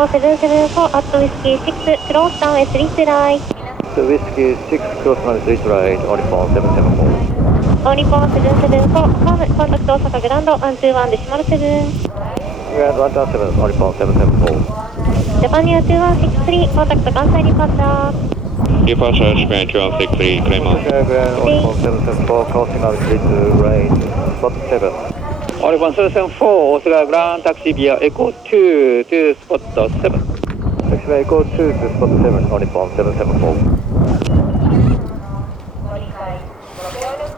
Nippon 774 at Whiskey 6 close down S3 right. Whiskey 6 cross down S3 right, all Nippon 774. All Nippon 774 contact Osaka Grand 121 decimal 7. Grand 127, all Nippon 774. Japan Air 2163 contact Kansai departure. Departure Japan 2163, claim on. Grand all Nippon 774 crossing out S3 right, spot 7. All Nippon 774 Osaka Grand taxi via Echo 2 to spot 7. Taxi via Echo 2 to spot 7, all Nippon 774.